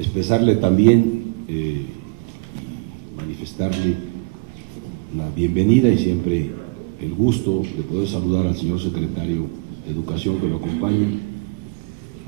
expresarle también y manifestarle una bienvenida y siempre el gusto de poder saludar al señor secretario de Educación que lo acompaña,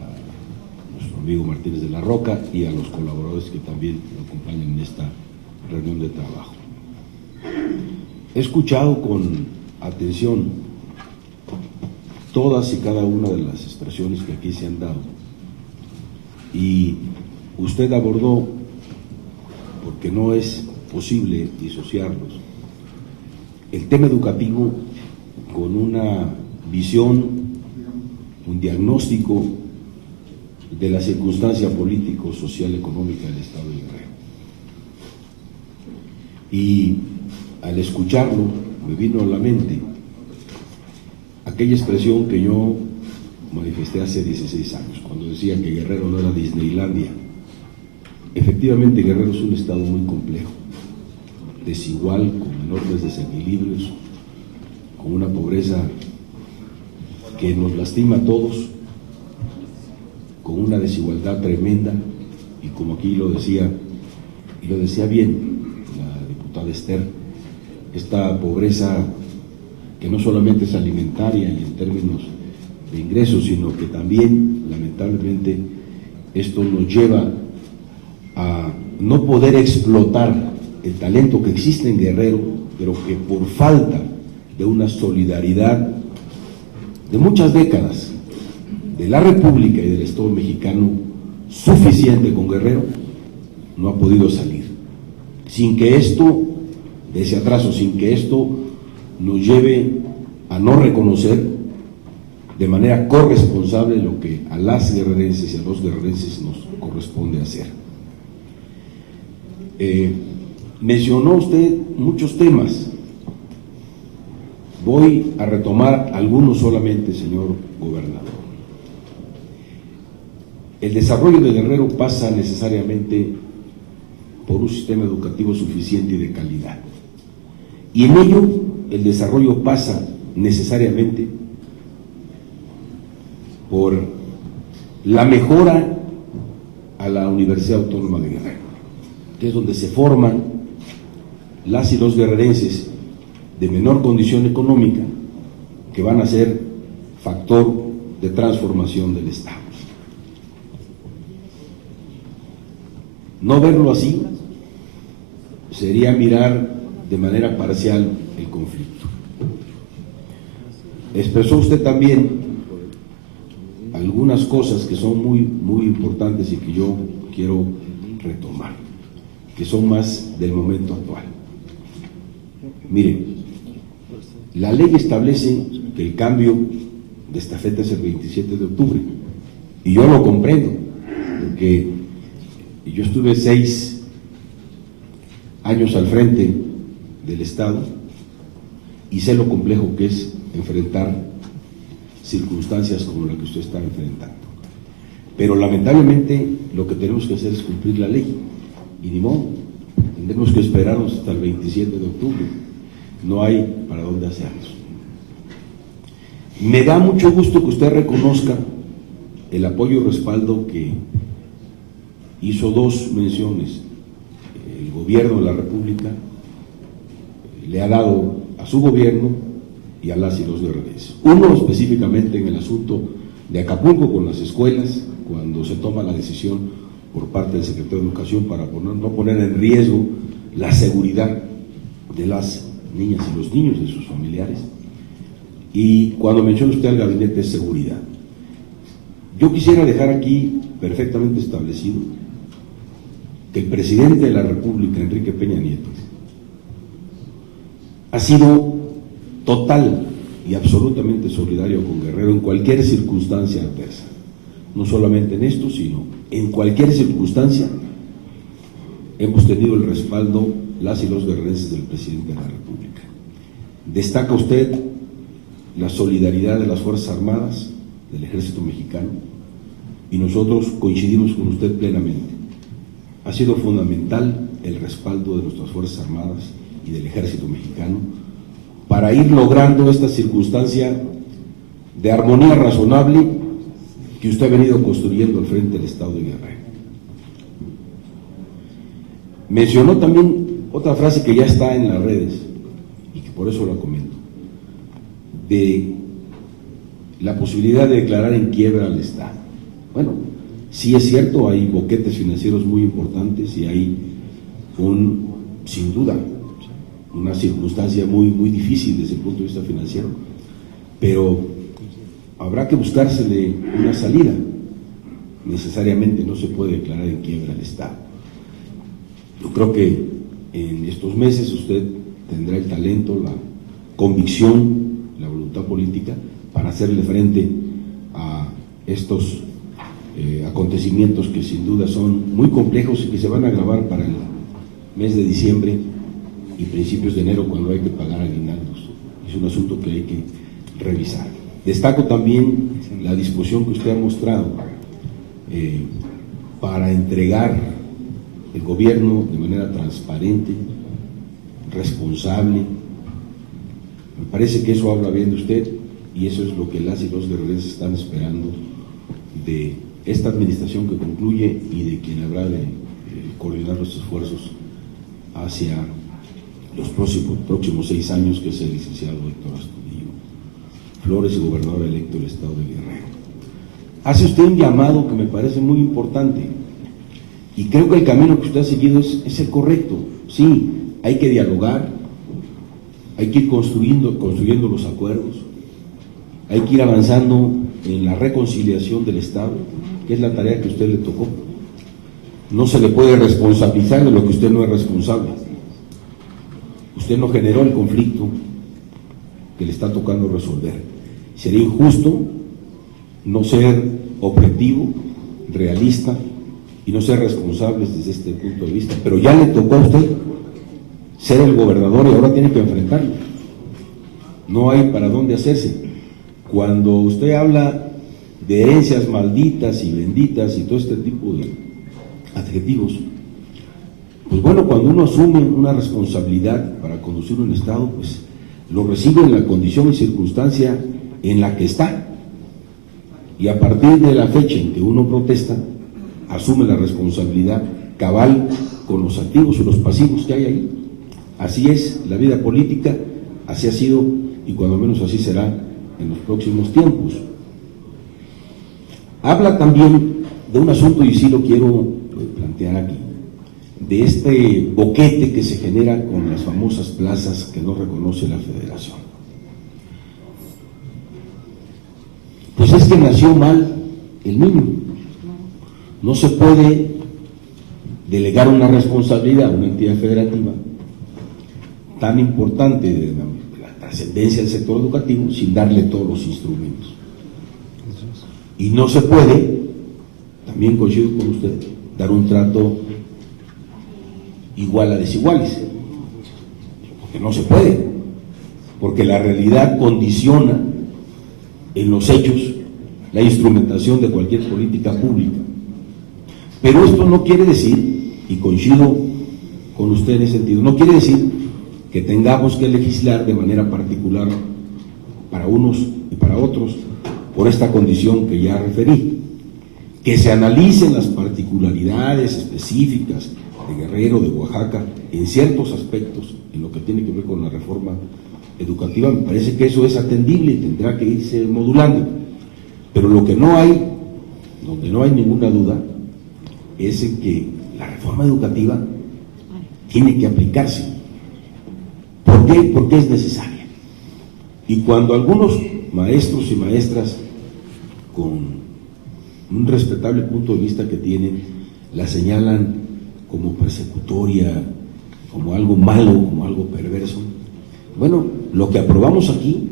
a nuestro amigo Martínez de la Roca y a los colaboradores que también lo acompañan en esta reunión de trabajo. He escuchado con atención todas y cada una de las expresiones que aquí se han dado y usted abordó, porque no es posible disociarlos, el tema educativo con una visión, un diagnóstico de la circunstancia político, social, económica del Estado de Guerrero. Y al escucharlo me vino a la mente aquella expresión que yo manifesté hace 16 años, cuando decía que Guerrero no era Disneylandia. Efectivamente, Guerrero es un estado muy complejo, desigual, con enormes desequilibrios, con una pobreza que nos lastima a todos, con una desigualdad tremenda, y como aquí lo decía, y lo decía bien la diputada Esther, esta pobreza que no solamente es alimentaria y en términos de ingresos, sino que también, lamentablemente, esto nos lleva a no poder explotar el talento que existe en Guerrero, pero que por falta de una solidaridad de muchas décadas de la República y del Estado mexicano suficiente con Guerrero, no ha podido salir. Sin que esto, de ese atraso, sin que esto nos lleve a no reconocer de manera corresponsable lo que a las guerrerenses y a los guerrerenses nos corresponde hacer. Mencionó usted muchos temas. Voy a retomar algunos solamente, señor gobernador. El desarrollo de Guerrero pasa necesariamente por un sistema educativo suficiente y de calidad. Y en ello el desarrollo pasa necesariamente por la mejora a la Universidad Autónoma de Guerrero, que es donde se forman las y los guerrerenses de menor condición económica que van a ser factor de transformación del Estado. No verlo así sería mirar de manera parcial el conflicto. Expresó usted también algunas cosas que son muy importantes y que yo quiero retomar, que son más del momento actual. Mire, la ley establece que el cambio de estafeta es el 27 de octubre, y yo lo comprendo, porque yo estuve 6 años al frente del Estado y sé lo complejo que es enfrentar circunstancias como la que usted está enfrentando. Pero lamentablemente lo que tenemos que hacer es cumplir la ley, y ni modo, tendremos que esperarnos hasta el 27 de octubre. No hay para dónde hacerlo. Me da mucho gusto que usted reconozca el apoyo y respaldo que hizo 2 menciones. El gobierno de la República le ha dado a su gobierno y a las y los guerrerenses. Uno específicamente en el asunto de Acapulco con las escuelas, cuando se toma la decisión por parte del secretario de Educación para no poner en riesgo la seguridad de las niñas y los niños de sus familiares. Y cuando menciona usted al gabinete de seguridad, yo quisiera dejar aquí perfectamente establecido que el presidente de la República, Enrique Peña Nieto, ha sido total y absolutamente solidario con Guerrero en cualquier circunstancia adversa, no solamente en esto, sino en cualquier circunstancia. Hemos tenido el respaldo, las y los guerrerenses, del presidente de la República. Destaca usted la solidaridad de las Fuerzas Armadas, del Ejército Mexicano, y nosotros coincidimos con usted plenamente. Ha sido fundamental el respaldo de nuestras Fuerzas Armadas y del Ejército Mexicano para ir logrando esta circunstancia de armonía razonable que usted ha venido construyendo al frente del Estado de Guerrero. Mencionó también otra frase que ya está en las redes y que por eso la comento, de la posibilidad de declarar en quiebra al Estado. Bueno, sí es cierto, hay boquetes financieros muy importantes y hay sin duda, una circunstancia muy difícil desde el punto de vista financiero, pero habrá que buscársele una salida. Necesariamente no se puede declarar en quiebra al Estado. Yo creo que en estos meses usted tendrá el talento, la convicción, la voluntad política para hacerle frente a estos acontecimientos que sin duda son muy complejos y que se van a agravar para el mes de diciembre y principios de enero, cuando hay que pagar aguinaldos. Es un asunto que hay que revisar. Destaco también la disposición que usted ha mostrado para entregar el gobierno de manera transparente, responsable. Me parece que eso habla bien de usted y eso es lo que las y los guerreros están esperando de esta administración que concluye y de quien habrá de coordinar los esfuerzos hacia los próximos 6 años, que es el licenciado Héctor Astudillo Flores, gobernador electo del estado de Guerrero. Hace usted un llamado que me parece muy importante y creo que el camino que usted ha seguido es el correcto. Sí, hay que dialogar, hay que ir construyendo los acuerdos, hay que ir avanzando en la reconciliación del Estado, que es la tarea que a usted le tocó. No se le puede responsabilizar de lo que usted no es responsable. Usted no generó el conflicto que le está tocando resolver. Sería injusto no ser objetivo, realista y no ser responsables desde este punto de vista, pero ya le tocó a usted ser el gobernador y ahora tiene que enfrentarlo. No hay para dónde hacerse. Cuando usted habla de herencias malditas y benditas y todo este tipo de adjetivos, pues bueno, cuando uno asume una responsabilidad para conducir un Estado, pues lo recibe en la condición y circunstancia en la que está, y a partir de la fecha en que uno protesta, asume la responsabilidad cabal con los activos y los pasivos que hay ahí. Así es la vida política, así ha sido y cuando menos así será en los próximos tiempos. Habla también de un asunto, y sí lo quiero plantear aquí, de este boquete que se genera con las famosas plazas que no reconoce la Federación. Pues es que nació mal el niño. No se puede delegar una responsabilidad a una entidad federativa tan importante de la trascendencia del sector educativo sin darle todos los instrumentos. Y no se puede, también coincido con usted, dar un trato igual a desiguales, porque no se puede, porque la realidad condiciona en los hechos la instrumentación de cualquier política pública. Pero esto no quiere decir, y coincido con usted en ese sentido, no quiere decir que tengamos que legislar de manera particular para unos y para otros por esta condición que ya referí. Que se analicen las particularidades específicas de Guerrero, de Oaxaca, en ciertos aspectos, en lo que tiene que ver con la reforma educativa, me parece que eso es atendible y tendrá que irse modulando. Pero lo que no hay, donde no hay ninguna duda, es en que la reforma educativa tiene que aplicarse. ¿Por qué? Porque es necesaria. Y cuando algunos maestros y maestras, con un respetable punto de vista que tienen, la señalan como persecutoria, como algo malo, como algo perverso, bueno, lo que aprobamos aquí,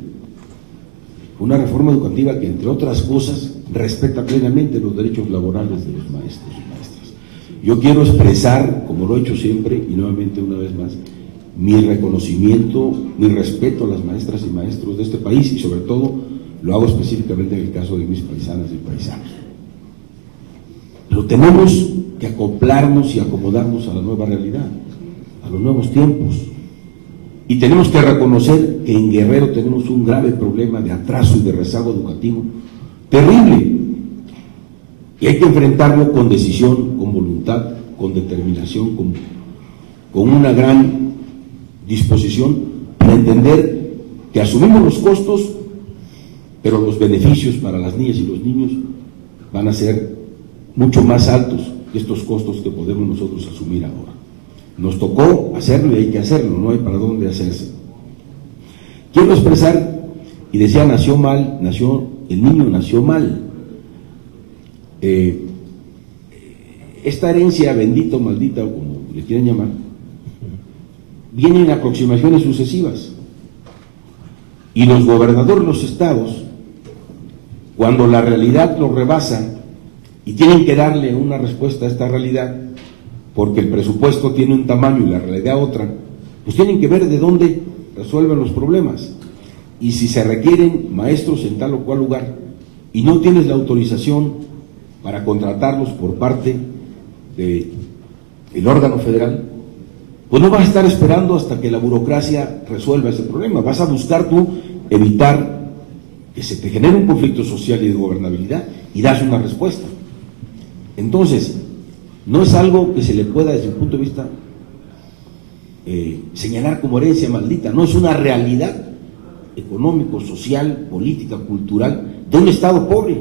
una reforma educativa que, entre otras cosas, respeta plenamente los derechos laborales de los maestros y maestras. Yo quiero expresar, como lo he hecho siempre, y nuevamente una vez más, mi reconocimiento, mi respeto a las maestras y maestros de este país, y sobre todo lo hago específicamente en el caso de mis paisanas y paisanos. Pero tenemos que acoplarnos y acomodarnos a la nueva realidad, a los nuevos tiempos. Y tenemos que reconocer que en Guerrero tenemos un grave problema de atraso y de rezago educativo terrible. Y hay que enfrentarlo con decisión, con voluntad, con determinación, con una gran disposición para entender que asumimos los costos, pero los beneficios para las niñas y los niños van a ser mucho más altos que estos costos que podemos nosotros asumir ahora. Nos tocó hacerlo y hay que hacerlo, no hay para dónde hacerse. Quiero expresar, y decía, el niño nació mal. Esta herencia bendita o maldita, o como le quieran llamar, viene en aproximaciones sucesivas. Y los gobernadores de los estados, cuando la realidad los rebasa y tienen que darle una respuesta a esta realidad, porque el presupuesto tiene un tamaño y la realidad otra, pues tienen que ver de dónde resuelven los problemas. Y si se requieren maestros en tal o cual lugar y no tienes la autorización para contratarlos por parte del órgano federal, pues no vas a estar esperando hasta que la burocracia resuelva ese problema. Vas a buscar tú evitar que se te genere un conflicto social y de gobernabilidad y das una respuesta. Entonces, no es algo que se le pueda, desde un punto de vista, señalar como herencia maldita. No, es una realidad económico, social, política, cultural de un Estado pobre,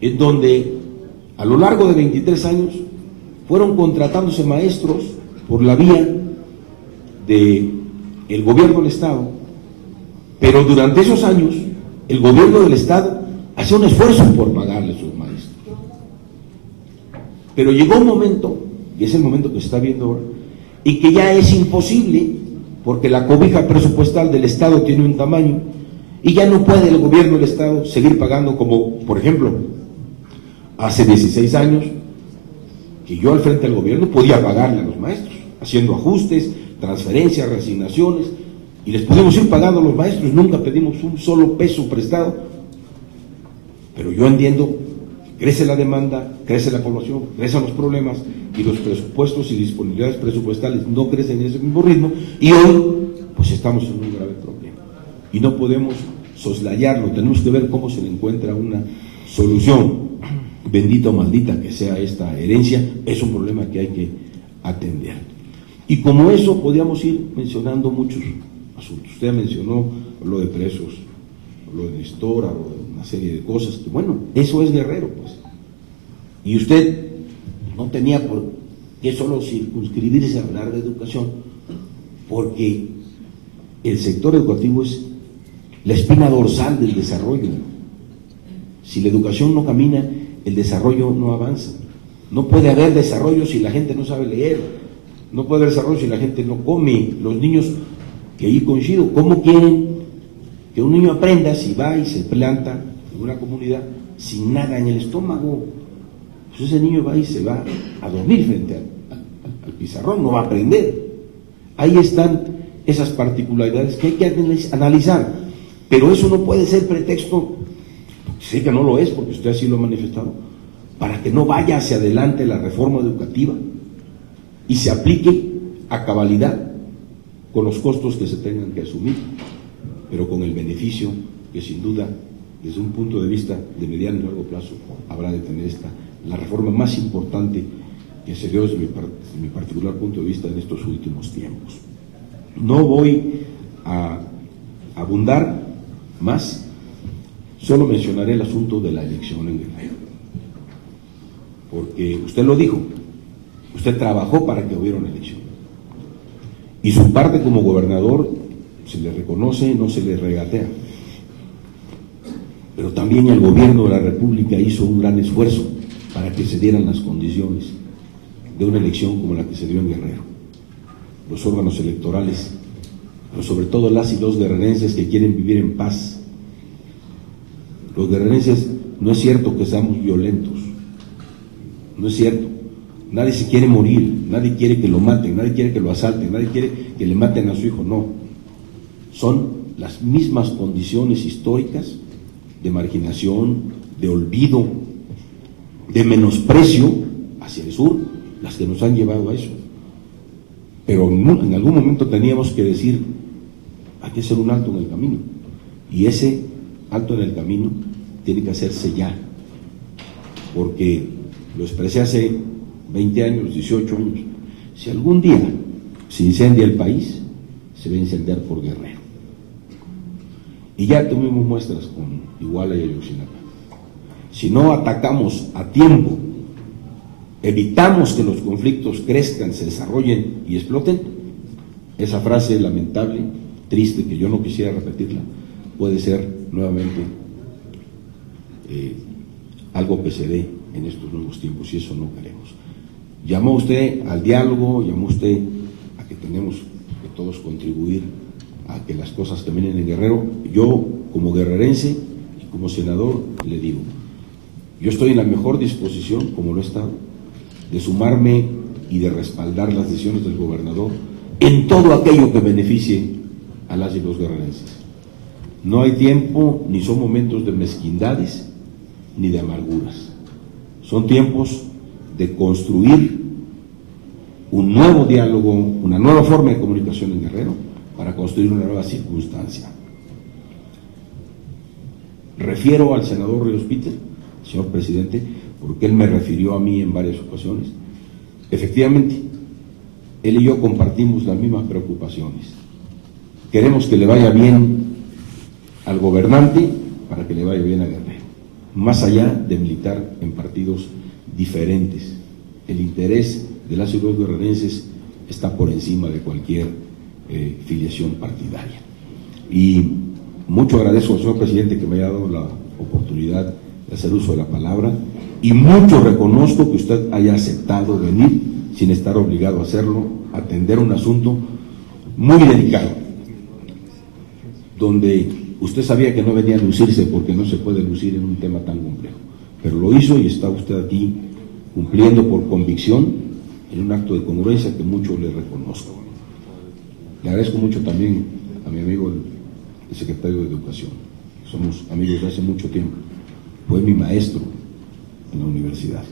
en donde a lo largo de 23 años fueron contratándose maestros por la vía del gobierno del Estado, pero durante esos años el gobierno del Estado hacía un esfuerzo por pagarle a sus maestros. Pero llegó un momento, y es el momento que se está viendo ahora, y que ya es imposible, porque la cobija presupuestal del Estado tiene un tamaño, y ya no puede el gobierno del Estado seguir pagando como, por ejemplo, hace 16 años, que yo al frente del gobierno podía pagarle a los maestros, haciendo ajustes, transferencias, reasignaciones, y les pudimos ir pagando a los maestros, nunca pedimos un solo peso prestado. Pero yo entiendo, crece la demanda, crece la población, crecen los problemas, y los presupuestos y disponibilidades presupuestales no crecen en ese mismo ritmo, y hoy pues estamos en un grave problema y no podemos soslayarlo. Tenemos que ver cómo se le encuentra una solución. Bendita o maldita que sea esta herencia, es un problema que hay que atender. Y como eso podríamos ir mencionando muchos asuntos. Usted mencionó lo de presos, lo de Nestor, lo de una serie de cosas, que bueno, eso es Guerrero, pues. Y usted no tenía por qué solo circunscribirse a hablar de educación, porque el sector educativo es la espina dorsal del desarrollo. Si la educación no camina, el desarrollo no avanza. No puede haber desarrollo si la gente no sabe leer, no puede haber desarrollo si la gente no come. Los niños, que ahí coincido, ¿cómo quieren que un niño aprenda si va y se planta en una comunidad sin nada en el estómago? Pues ese niño va y se va a dormir frente al pizarrón, no va a aprender. Ahí están esas particularidades que hay que analizar, pero eso no puede ser pretexto, sé que no lo es porque usted así lo ha manifestado, para que no vaya hacia adelante la reforma educativa y se aplique a cabalidad con los costos que se tengan que asumir, pero con el beneficio que sin duda, desde un punto de vista de mediano y largo plazo, habrá de tener la reforma más importante que se dio desde mi particular punto de vista en estos últimos tiempos. No voy a abundar más, solo mencionaré el asunto de la elección en Guerrero, porque usted lo dijo, usted trabajó para que hubiera una elección, y su parte como gobernador se le reconoce, no se le regatea, pero también el gobierno de la República hizo un gran esfuerzo para que se dieran las condiciones de una elección como la que se dio en Guerrero. Los órganos electorales, pero sobre todo las y los guerrerenses que quieren vivir en paz. Los guerrerenses, no es cierto que seamos violentos, no es cierto. Nadie se quiere morir, nadie quiere que lo maten, nadie quiere que lo asalten, nadie quiere que le maten a su hijo, no. Son las mismas condiciones históricas de marginación, de olvido, de menosprecio hacia el sur, las que nos han llevado a eso. Pero en algún momento teníamos que decir, hay que hacer un alto en el camino, y ese alto en el camino tiene que hacerse ya, porque lo expresé hace 20 años, 18 años, si algún día se incendia el país, se va a incendiar por Guerrero. Y ya tuvimos muestras con Iguala y Ayotzinapa. Si no atacamos a tiempo, evitamos que los conflictos crezcan, se desarrollen y exploten, esa frase lamentable, triste, que yo no quisiera repetirla, puede ser nuevamente algo que se dé en estos nuevos tiempos, y eso no queremos. Llamó usted al diálogo, llamó usted a que tenemos que todos contribuir a que las cosas caminen en Guerrero. Yo, como guerrerense y como senador, le digo, yo estoy en la mejor disposición, como lo he estado, de sumarme y de respaldar las decisiones del gobernador en todo aquello que beneficie a las y los guerrerenses. No hay tiempo ni son momentos de mezquindades ni de amarguras. Son tiempos de construir un nuevo diálogo, una nueva forma de comunicación en Guerrero para construir una nueva circunstancia. Refiero al senador Ríos Peter, señor presidente, porque él me refirió a mí en varias ocasiones. Efectivamente, él y yo compartimos las mismas preocupaciones. Queremos que le vaya bien al gobernante para que le vaya bien a Guerrero, más allá de militar en partidos diferentes. El interés de las y los guerrerenses está por encima de cualquier filiación partidaria. Y mucho agradezco al señor presidente que me haya dado la oportunidad de hacer uso de la palabra, y mucho reconozco que usted haya aceptado venir sin estar obligado a hacerlo, a atender un asunto muy delicado, donde usted sabía que no venía a lucirse, porque no se puede lucir en un tema tan complejo, pero lo hizo y está usted aquí cumpliendo por convicción en un acto de congruencia que mucho le reconozco. Le agradezco mucho también a mi amigo el secretario de Educación. Somos amigos de hace mucho tiempo. Fue mi maestro en la universidad.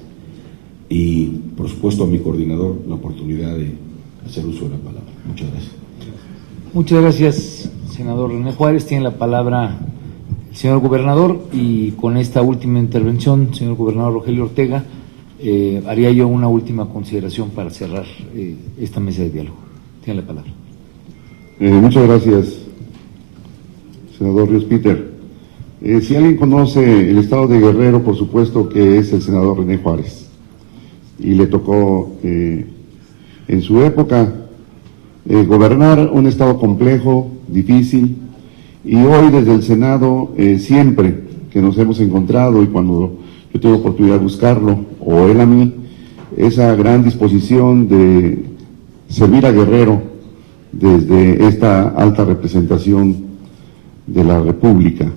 Y por supuesto a mi coordinador la oportunidad de hacer uso de la palabra. Muchas gracias. Muchas gracias, senador René Juárez. Tiene la palabra el señor gobernador, y con esta última intervención, señor gobernador Rogelio Ortega, haría yo una última consideración para cerrar esta mesa de diálogo. Tiene la palabra. Muchas gracias, senador Ríos Peter. Si alguien conoce el estado de Guerrero, por supuesto que es el senador René Juárez, y le tocó en su época gobernar un estado complejo, difícil, y hoy desde el Senado, siempre que nos hemos encontrado y cuando yo tengo oportunidad de buscarlo, o él a mí, esa gran disposición de servir a Guerrero desde esta alta representación de la República.